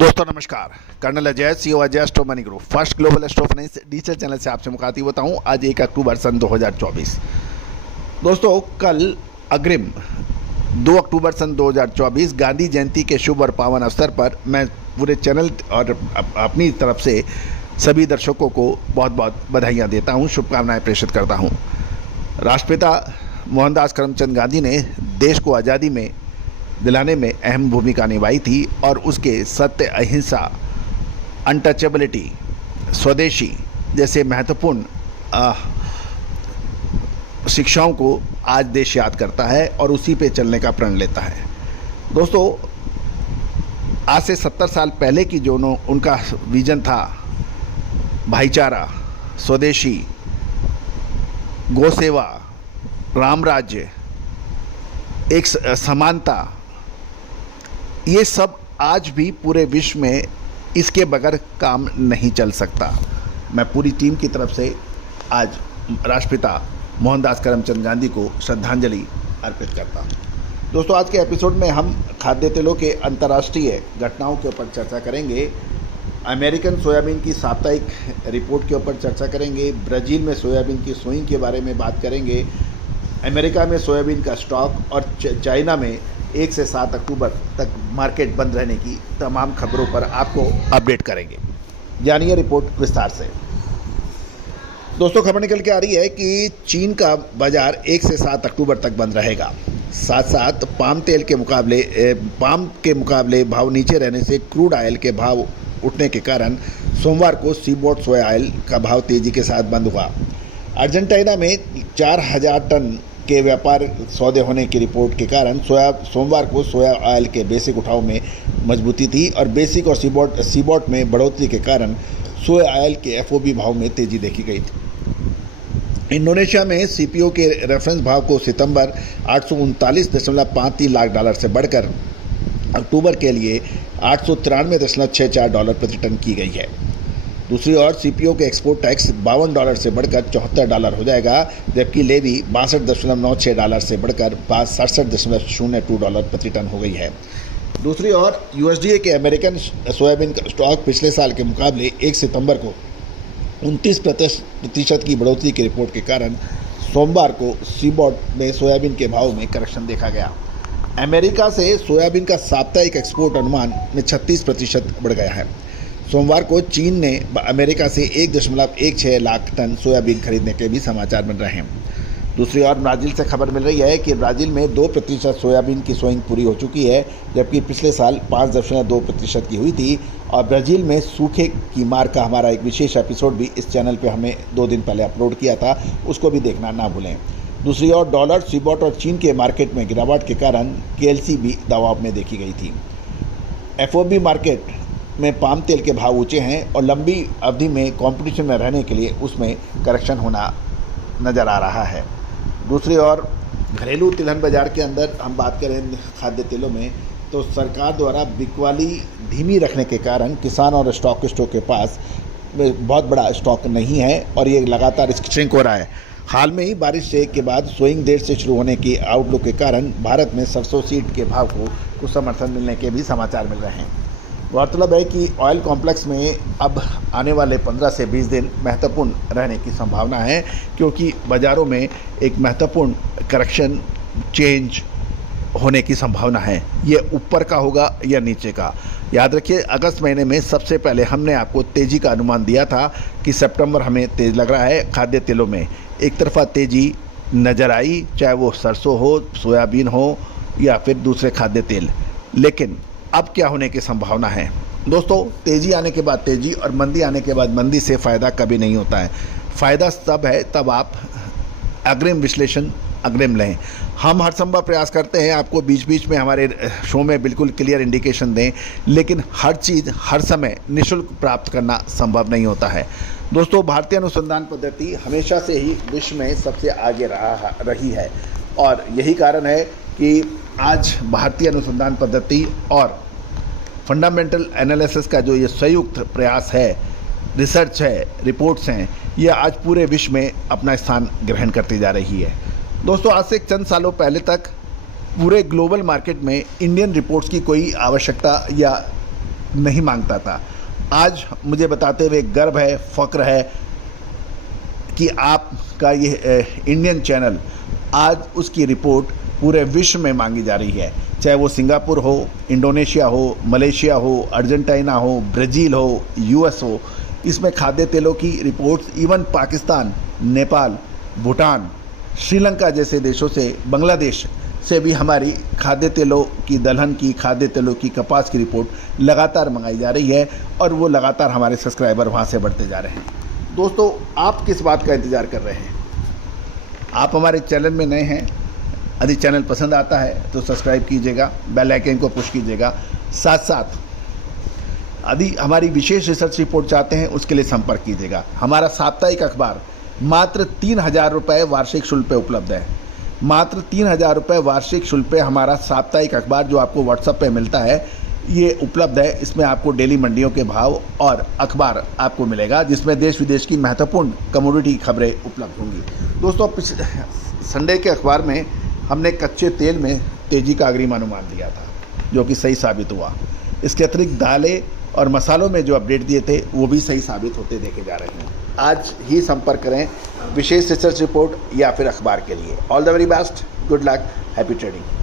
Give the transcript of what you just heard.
दोस्तों नमस्कार। Colonel Ajay, CEO Ajay Astro Money Group, first global Astro finance digital channel से आपसे मुखातिब होता हूं। आज 1 अक्टूबर सन 2024। दोस्तों कल अग्रिम 2 अक्टूबर सन 2024 गांधी जयंती के शुभ और पावन अवसर पर मैं पूरे चैनल और अपनी तरफ से सभी दर्शकों को बहुत बहुत बधाइयाँ देता हूँ, शुभकामनाएँ प्रेषित करता हूँ। राष्ट्रपिता मोहनदास करमचंद गांधी ने देश को आज़ादी में दिलाने में अहम भूमिका निभाई थी और उसके सत्य, अहिंसा, अनटचेबिलिटी, स्वदेशी जैसे महत्वपूर्ण शिक्षाओं को आज देश याद करता है और उसी पे चलने का प्रण लेता है। दोस्तों आज से 70 साल पहले की जो उनका विजन था, भाईचारा, स्वदेशी, गौसेवा, राम राज्य, एक समानता, ये सब आज भी पूरे विश्व में इसके बगैर काम नहीं चल सकता। मैं पूरी टीम की तरफ से आज राष्ट्रपिता मोहनदास करमचंद गांधी को श्रद्धांजलि अर्पित करता हूँ। दोस्तों आज के एपिसोड में हम खाद्य तेलों के अंतर्राष्ट्रीय घटनाओं के ऊपर चर्चा करेंगे। अमेरिकन सोयाबीन की साप्ताहिक रिपोर्ट के ऊपर चर्चा करेंगे। ब्राज़ील में सोयाबीन की सोइंग के बारे में बात करेंगे। अमेरिका में सोयाबीन का स्टॉक और चाइना में 1 से 7 अक्टूबर तक मार्केट बंद रहने की तमाम खबरों पर आपको अपडेट करेंगे। जानिए रिपोर्ट विस्तार से। दोस्तों खबर निकल के आ रही है कि चीन का बाजार 1 से 7 अक्टूबर तक बंद रहेगा। साथ साथ पाम के मुकाबले भाव नीचे रहने से क्रूड ऑयल के भाव उठने के कारण सोमवार को सीबोट सोया ऑयल का भाव तेजी के साथ बंद हुआ। अर्जेंटीना में 4000 टन के व्यापार सौदे होने की रिपोर्ट के कारण सोमवार को सोया ऑयल के बेसिक उठाव में मजबूती थी और बेसिक और सीबोट में बढ़ोतरी के कारण सोया ऑयल के एफओबी भाव में तेजी देखी गई थी। इंडोनेशिया में सीपीओ के रेफरेंस भाव को सितंबर 839.53 लाख डॉलर से बढ़कर अक्टूबर के लिए 893.64 डॉलर प्रति टन की गई है। दूसरी ओर सीपीओ के एक्सपोर्ट टैक्स $52 से बढ़कर $74 हो जाएगा, जबकि लेवी 62.96 डॉलर से बढ़कर 67.02 डॉलर प्रति टन हो गई है। दूसरी ओर यूएसडीए के अमेरिकन सोयाबीन का स्टॉक पिछले साल के मुकाबले 1 सितंबर को 29% की बढ़ोतरी की रिपोर्ट के कारण सोमवार को सीबोट में सोयाबीन के भाव में करेक्शन देखा गया। अमेरिका से सोयाबीन का साप्ताहिक एक्सपोर्ट अनुमान में 36% बढ़ गया है। सोमवार को चीन ने अमेरिका से 1.16 लाख टन सोयाबीन खरीदने के भी समाचार मिल रहे हैं। दूसरी ओर ब्राज़ील से खबर मिल रही है कि ब्राज़ील में 2% सोयाबीन की सोइंग पूरी हो चुकी है, जबकि पिछले साल 5.2% की हुई थी। और ब्राज़ील में सूखे की मार का हमारा एक विशेष एपिसोड भी इस चैनल पे हमने 2 दिन पहले अपलोड किया था, उसको भी देखना ना भूलें। दूसरी ओर डॉलर, सीबोट और चीन के मार्केट में गिरावट के कारण केएलसी भी दबाव में देखी गई थी। एफओबी मार्केट में पाम तेल के भाव ऊंचे हैं और लंबी अवधि में कंपटीशन में रहने के लिए उसमें करेक्शन होना नज़र आ रहा है। दूसरी ओर घरेलू तिलहन बाज़ार के अंदर हम बात करें खाद्य तेलों में, तो सरकार द्वारा बिकवाली धीमी रखने के कारण किसान और स्टॉकिस्टों के पास बहुत बड़ा स्टॉक नहीं है और ये लगातार श्रिंक हो रहा है। हाल में ही बारिश के बाद सोइंग देर से शुरू होने की आउटलुक के कारण भारत में सरसों सीड के भाव को कुछ समर्थन मिलने के भी समाचार मिल रहे हैं। गौरतलब है कि ऑयल कॉम्प्लेक्स में अब आने वाले 15 से 20 दिन महत्वपूर्ण रहने की संभावना है, क्योंकि बाज़ारों में एक महत्वपूर्ण करेक्शन चेंज होने की संभावना है। ये ऊपर का होगा या नीचे का। याद रखिए अगस्त महीने में सबसे पहले हमने आपको तेज़ी का अनुमान दिया था कि सितंबर हमें तेज़ लग रहा है। खाद्य तेलों में एक तरफा तेज़ी नज़र आई, चाहे वो सरसों हो, सोयाबीन हो या फिर दूसरे खाद्य तेल। लेकिन अब क्या होने की संभावना है? दोस्तों तेज़ी आने के बाद तेज़ी और मंदी आने के बाद मंदी से फ़ायदा कभी नहीं होता है। फ़ायदा तब है तब आप अग्रिम विश्लेषण अग्रिम लें। हम हर संभव प्रयास करते हैं आपको बीच बीच में हमारे शो में बिल्कुल क्लियर इंडिकेशन दें, लेकिन हर चीज़ हर समय निःशुल्क प्राप्त करना संभव नहीं होता है। दोस्तों भारतीय अनुसंधान पद्धति हमेशा से ही विश्व में सबसे आगे रही है और यही कारण है कि आज भारतीय अनुसंधान पद्धति और फंडामेंटल एनालिसिस का जो ये संयुक्त प्रयास है, रिसर्च है, रिपोर्ट्स हैं, ये आज पूरे विश्व में अपना स्थान ग्रहण करती जा रही है। दोस्तों आज से चंद सालों पहले तक पूरे ग्लोबल मार्केट में इंडियन रिपोर्ट्स की कोई आवश्यकता या नहीं मांगता था। आज मुझे बताते हुए गर्व है, फ़ख्र है कि आपका ये इंडियन चैनल आज उसकी रिपोर्ट पूरे विश्व में मांगी जा रही है, चाहे वो सिंगापुर हो, इंडोनेशिया हो, मलेशिया हो, अर्जेंटीना हो, ब्राज़ील हो, यूएस हो। इसमें खाद्य तेलों की रिपोर्ट्स इवन पाकिस्तान, नेपाल, भूटान, श्रीलंका जैसे देशों से, बांग्लादेश से भी हमारी खाद्य तेलों की दलहन की, खाद्य तेलों की, कपास की रिपोर्ट लगातार मंगाई जा रही है और वो लगातार हमारे सब्सक्राइबर वहाँ से बढ़ते जा रहे हैं। दोस्तों, आप किस बात का इंतज़ार कर रहे हैं? आप हमारे चैनल में नए हैं, यदि चैनल पसंद आता है तो सब्सक्राइब कीजिएगा, बेल आइकन को पुश कीजिएगा। साथ साथ यदि हमारी विशेष रिसर्च रिपोर्ट चाहते हैं उसके लिए संपर्क कीजिएगा। हमारा साप्ताहिक अखबार मात्र 3,000 रुपये वार्षिक शुल्क पे उपलब्ध है। मात्र 3,000 रुपये वार्षिक शुल्क पे हमारा साप्ताहिक अखबार जो आपको व्हाट्सएप पे मिलता है ये उपलब्ध है। इसमें आपको डेली मंडियों के भाव और अखबार आपको मिलेगा, जिसमें देश विदेश की महत्वपूर्ण कमोडिटी खबरें उपलब्ध होंगी। दोस्तों, पिछले संडे के अखबार में हमने कच्चे तेल में तेज़ी का अग्रिमानुमान दिया था, जो कि सही साबित हुआ। इसके अतिरिक्त दालें और मसालों में जो अपडेट दिए थे वो भी सही साबित होते देखे जा रहे हैं। आज ही संपर्क करें विशेष रिसर्च रिपोर्ट या फिर अखबार के लिए। All the very best, good luck, happy trading.